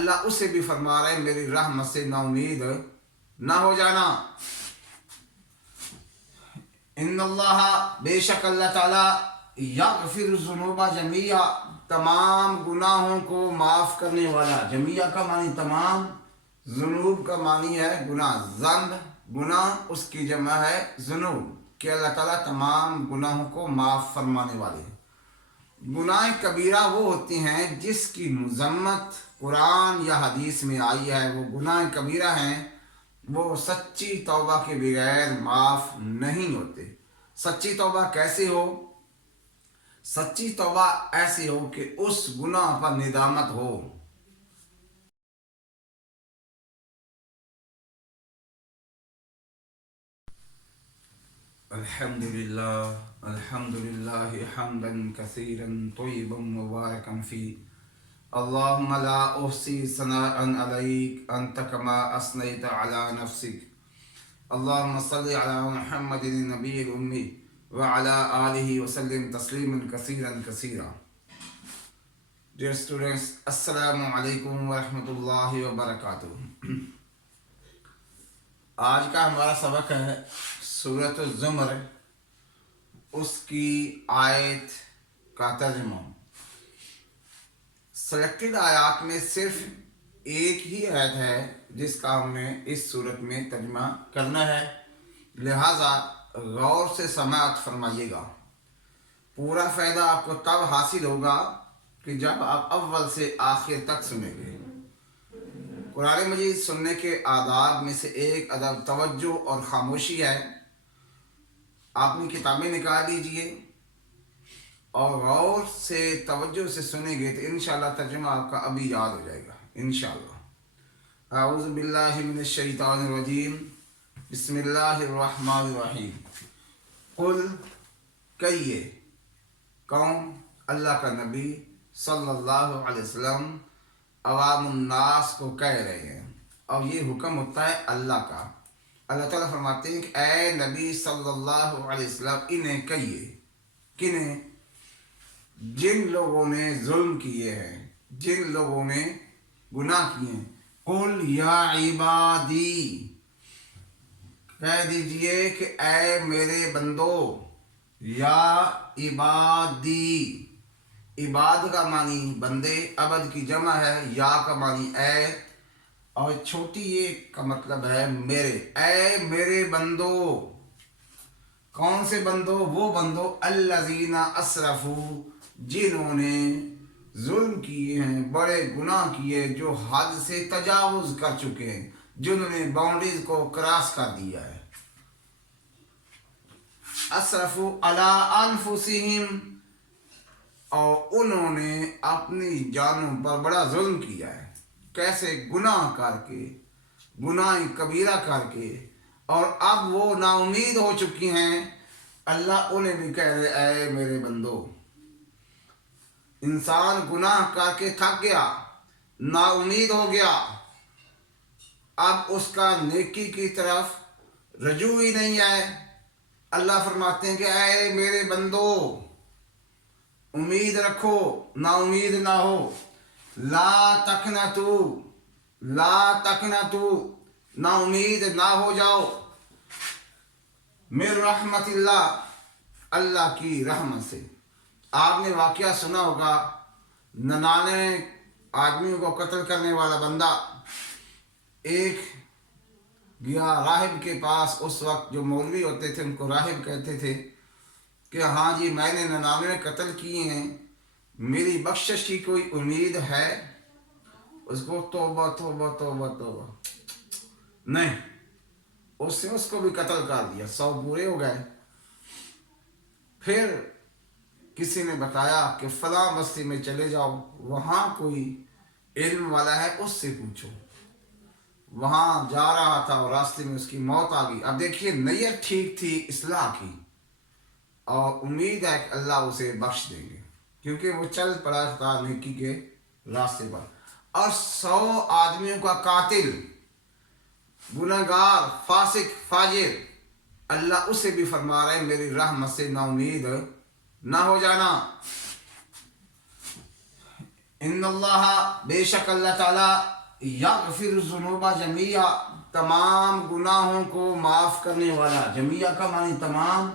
اللہ اسے بھی فرما رہے ہیں میری رحمت سے نا امید نہ ہو جانا۔ ان اللہ بے شک اللہ تعالی یغفر الذنوب جمیعا تمام گناہوں کو معاف کرنے والا۔ جمیعا کا معنی تمام، ذنوب کا معنی ہے گناہ، ذنب گناہ، اس کی جمع ہے ذنوب، کہ اللہ تعالیٰ تمام گناہوں کو معاف فرمانے والے ہیں۔ گناہ کبیرہ وہ ہوتی ہیں جس کی مذمت قرآن یا حدیث میں آئی ہے، وہ گناہ کبیرہ ہیں، وہ سچی توبہ کے بغیر معاف نہیں ہوتے۔ سچی توبہ کیسے ہو؟ سچی توبہ ایسی ہو کہ اس گناہ پر ندامت ہو۔ الحمدللہ حمدا کثیرا طیبا مبارکا فی، اللہم لا احصی ثناء علیک انت کما اثنیت علی نفسک، اللہم صلی علی محمد النبی الامی وعلی آلہ وسلم تسلیما کثیرا کثیرا۔ Dear students, السلام علیکم ورحمۃ اللہ وبرکاتہ۔ آج کا ہمارا سبق ہے سورۃ الزمر، اس کی آیت کا ترجمہ۔ سلیکٹڈ آیات میں صرف ایک ہی آیت ہے جس کا ہم نے اس صورت میں ترجمہ کرنا ہے، لہٰذا غور سے سماعت فرمائیے گا۔ پورا فائدہ آپ کو تب حاصل ہوگا کہ جب آپ اول سے آخر تک سنیں گے۔ قرآن مجید سننے کے آداب میں سے ایک ادب توجہ اور خاموشی ہے۔ آپ نے کتابیں نکال لیجئے اور غور سے توجہ سے سنیں گے تو انشاءاللہ ترجمہ آپ کا ابھی یاد ہو جائے گا انشاءاللہ۔ اعوذ باللہ من الشیطان الرجیم، بسم اللہ الرحمن الرحیم۔ قل کہیے، کون؟ اللہ کا نبی صلی اللہ علیہ وسلم عوام الناس کو کہہ رہے ہیں، اور یہ حکم ہوتا ہے اللہ کا۔ اللہ تعالیٰ فرماتے ہیں کہ اے نبی صلی اللہ علیہ وسلم انہیں کہیے، کنہیں؟ جن لوگوں نے ظلم کیے ہیں، جن لوگوں نے گناہ کیے ہیں۔ قل یا عبادی، کہہ دیجئے کہ اے میرے بندو، یا عبادی، عباد کا معنی بندے، عبد کی جمع ہے، یا کا معنی اے، اور چھوٹی یہ کا مطلب ہے میرے۔ اے میرے بندو، کون سے بندو؟ وہ بندو الذین اسرفوا، جنہوں نے ظلم کیے ہیں، بڑے گناہ کیے، جو حد سے تجاوز کر چکے ہیں، جنہوں نے باؤنڈریز کو کراس کر دیا ہے۔ اسرفوا علی انفسہم، اور انہوں نے اپنی جانوں پر بڑا ظلم کیا ہے۔ کیسے؟ گناہ کر کے، گناہ کبیرہ کر کے، اور اب وہ نا امید ہو چکی ہیں۔ اللہ انہیں بھی کہہ رہے اے میرے بندو، انسان گناہ کر کے تھک گیا، نا امید ہو گیا، اب اس کا نیکی کی طرف رجوع ہی نہیں ہے۔ اللہ فرماتے ہیں کہ اے میرے بندو، امید رکھو، نا امید نہ ہو۔ لا تقنطوا، لا تقنطوا، نا امید نہ ہو جاؤ، من رحمت اللہ، اللہ کی رحمت سے۔ آپ نے واقعہ سنا ہوگا، 99 آدمیوں کو قتل کرنے والا بندہ ایک گیا راہب کے پاس۔ اس وقت جو مولوی ہوتے تھے ان کو راہب کہتے تھے کہ ہاں جی میں نے 99 قتل کیے ہیں، میری بخشش کی کوئی امید ہے؟ اس کو توبہ توبہ توبہ توبہ، نہیں، اس نے اس کو بھی قتل کر دیا، 100 پورے ہو گئے۔ پھر کسی نے بتایا کہ فلاں بستی میں چلے جاؤ، وہاں کوئی علم والا ہے، اس سے پوچھو۔ وہاں جا رہا تھا اور راستے میں اس کی موت آ گئی۔ اب دیکھیے نیت ٹھیک تھی اصلاح کی، اور امید ہے کہ اللہ اسے بخش دیں گے، کیونکہ وہ چل پڑا تھا نیکی کے راستے پر۔ اور 100 آدمیوں کا قاتل، گنہگار، فاسق، فاجر، اللہ اسے بھی فرما رہے ہیں میری رحمت سے نا امید نہ ہو جانا۔ इन्नल्लाह बेशक अल्लाह ताला यगफिर ज़ुनूबा जमीया तमाम गुनाहों को माफ़ करने वाला। जमीया का मानी तमाम,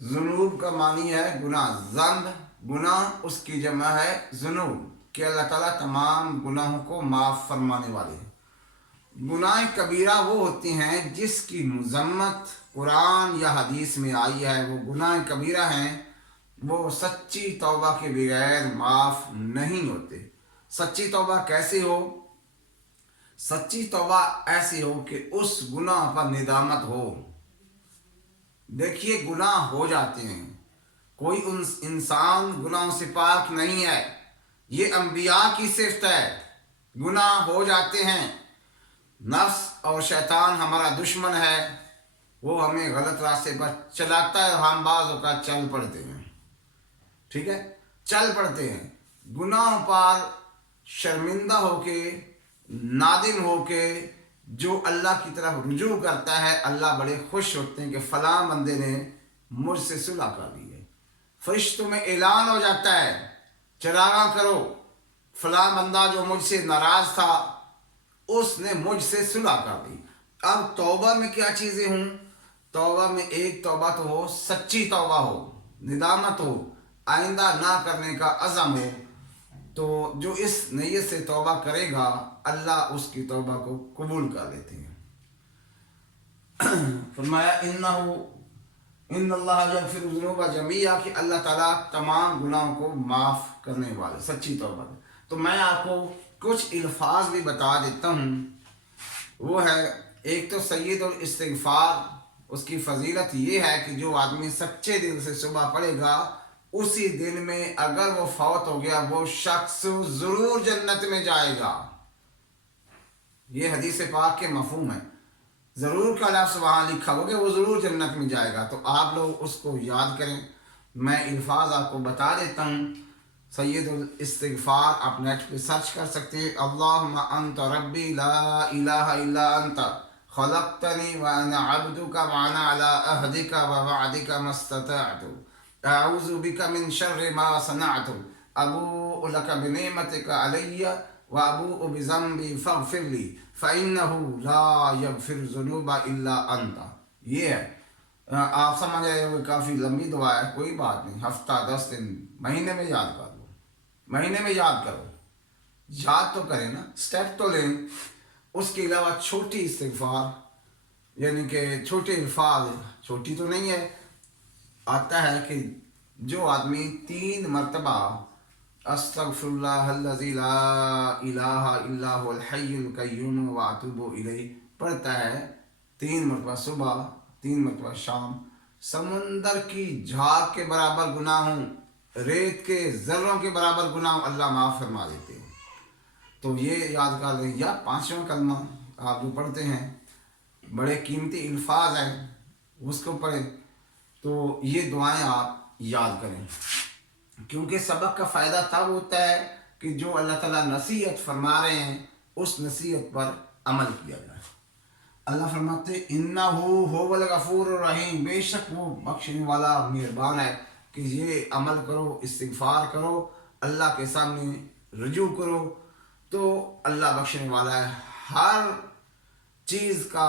जुनूब का मानी है गुनाह। ज़ंब गुनाह, उसकी जमा है जुनूब, कि अल्लाह ताला तमाम गुनाहों को माफ़ फरमाने वाले हैं। गुनाह कबीरा वो होती हैं जिसकी मज़म्मत कुरान या हदीस में आई है, वो गुनाह कबीरा हैं, वो सच्ची तौबा के बगैर माफ़ नहीं होते। सच्ची तौबा कैसे हो? सच्ची तौबा ऐसी हो कि उस गुनाह पर निदामत हो। देखिए, गुनाह हो जाते हैं, कोई इंसान गुनाहों से पाक नहीं है, ये अंबिया की सिफ़त है। गुनाह हो जाते हैं, नफ्स और शैतान हमारा दुश्मन है, वो हमें गलत रास्ते पर चलाता है, हम बाज़ औक़ात चल पड़ते हैं। ठीक है, चल पड़ते हैं गुनाह पर, शर्मिंदा होके, नादिम होके जो अल्लाह की तरफ रुजू करता है, अल्लाह बड़े खुश होते हैं कि फ़लाँ बंदे ने मुझसे सुलह कर ली है। फरिश्तों में ऐलान हो जाता है, चरागा करो, फ़लाँ बंदा जो मुझसे नाराज़ था उसने मुझसे सुलह कर दी। अब तौबा में क्या चीज़ें हों? तौबा में एक तौबा तो हो, सच्ची तौबा हो, निदामत हो, आइंदा ना करने का अज़म हो। तो जो इस नीयत से तौबा करेगा, अल्लाह उसकी तौबा को कबूल कर लेते हैं। फरमाया इन्नल्लाह यग़फ़िरु ज़ुनूबा जमीआ, कि अल्लाह ताला तमाम गुनाहों को माफ़ करने वाले, सच्ची तौबा। तो मैं आपको कुछ अल्फाज भी बता देता हूँ। वो है, एक तो सय्यदुल इस्तिग़फ़ार, उसकी फ़जीलत ये है कि जो आदमी सच्चे दिल से सुबह पढ़ेगा, उसी दिन में अगर वो फौत हो गया, वो शख्स ज़रूर जन्नत में जाएगा। ये हदीस पाक के मफ़हूम है। ज़रूर का लफ्ज़ वहाँ लिखा होगा, वो ज़रूर जन्नत में जाएगा। तो आप लोग उसको याद करें। मैं अल्फाज आपको बता देता हूँ। सय्यदुल इस्तिग़फ़ार आप नेट पे सर्च कर सकते हैं। अल्लाहुम्मा अंत रब्बी ला इलाहा इल्ला अंत खलक़तनी व अना अब्दुका व अना अला अहदिका व वअदिका मस्ततअतु अऊज़ु बिका मिन शर्रि मा सनअतु अबूउ लका बिनिअमतिका अलैया व अबूउ बिज़ंबी फ़ग़फ़िर ली फ़इन्नहु ला यग़फ़िरु ज़ुनूबा इल्ला अंत। ये है, आप समझ रहे हो, काफ़ी लंबी दुआ है, कोई बात नहीं, हफ्ता 10 दिन महीने में याद कर लो, महीने में याद करो, याद तो करें ना, स्टेप तो लें। उसके अलावा छोटी इस्तिग़फ़ार, यानी कि छोटे अल्फाज, छोटी तो नहीं है, आता है कि जो आदमी 3 मरतबा अस्तग़फ़िरुल्लाहल्लज़ी ला इलाहा इल्ला हुवल हय्युल क़य्यूम व अतूबु इलैह पढ़ता है 3 मरतबा सुबह, 3 मरतबा शाम, समंदर की झाग के बराबर गुनाह हों, रेत के ज़र्रों के बराबर गुनाह अल्लाह माफ़ फरमा देते हैं। तो ये याद कर लें। या 5वां कलमा आप जो पढ़ते हैं, बड़े कीमती अल्फाज हैं, उसको पढ़ें। तो ये दुआएं आप याद करें, क्योंकि सबक का फ़ायदा तब होता है कि जो अल्लाह ताला नसीहत फरमा रहे हैं, उस नसीहत पर अमल किया जाए। अल्लाह फरमाते इन्नहु हुवल गफूरुर रहीम, बेशक वो बख्शने वाला मेहरबान है, कि ये अमल करो, इस्तिग़फ़ार करो, अल्लाह के सामने रुजू करो, तो अल्लाह बख्शने वाला है। हर चीज़ का,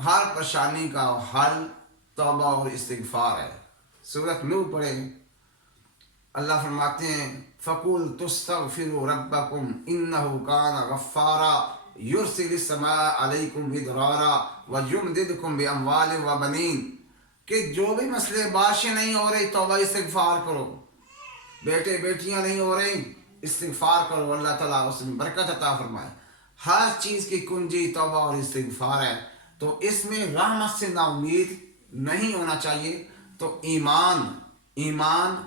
हर परेशानी का हल तौबा और इस्तिग़फ़ार है। सूरत नूह पढ़े, अल्लाह फरमाते हैं फ़क़ुल तुस्तग़फ़िरू रब्बकुम इन्नहु काना गफ़्फ़ारा युरसिलिस समाअ अलैकुम मिदरारा व युमदिदकुम बिअमवालिन व बनीन, कि जो भी मसले बारिशें नहीं हो रही, तौबा इस्तिग़फ़ार करो, बेटे बेटियां नहीं हो रही, इस्तिग़फ़ार करो, अल्लाह ताला उसमें बरकत अता फरमाए। हर चीज़ की कुंजी तौबा और इस्तिग़फ़ार है। तो इसमें रहमत से ना उम्मीद नहीं होना चाहिए। तो ईमान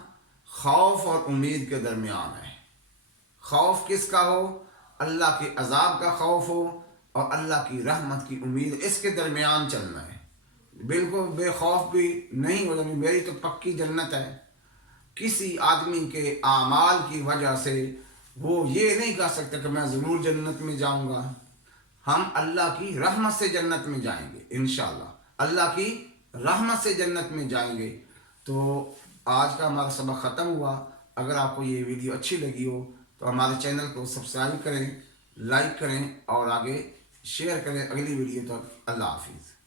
खौफ और उम्मीद के दरमियान है। खौफ किसका हो? अल्लाह के अजाब का खौफ हो और अल्लाह की रहमत की उम्मीद, इसके दरमियान चलना है। बिल्कुल बेखौफ भी नहीं हो जानी, मेरी तो पक्की जन्नत है। किसी आदमी के आमाल की वजह से वो ये नहीं कह सकता कि मैं ज़रूर जन्नत में जाऊंगा। हम अल्लाह की रहमत से जन्नत में जाएंगे इंशाअल्लाह, अल्लाह की रहमत से जन्नत में जाएंगे। तो आज का हमारा सबक ख़त्म हुआ। अगर आपको ये वीडियो अच्छी लगी हो تو ہمارے چینل کو سبسکرائب کریں، لائک کریں اور آگے شیئر کریں۔ اگلی ویڈیو تک اللہ حافظ۔